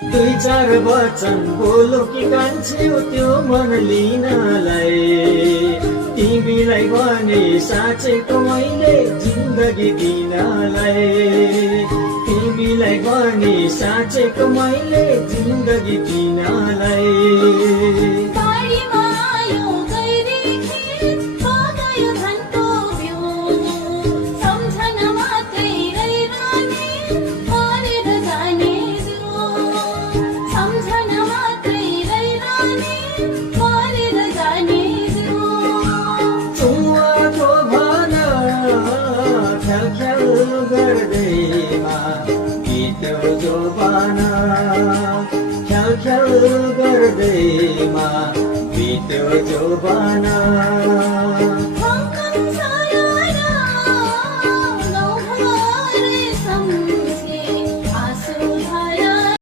दुई चार वचन बोलो कि कान्छ्यौ त्यो मन लिनलाई, तिमीलाई भने साँचेको मैले जिन्दगी दिनलाई, तिमीलाई भने साँचेको मैले जिन्दगी दिनलाई। ख्याल गर्दैमा बित्यो जोबाना।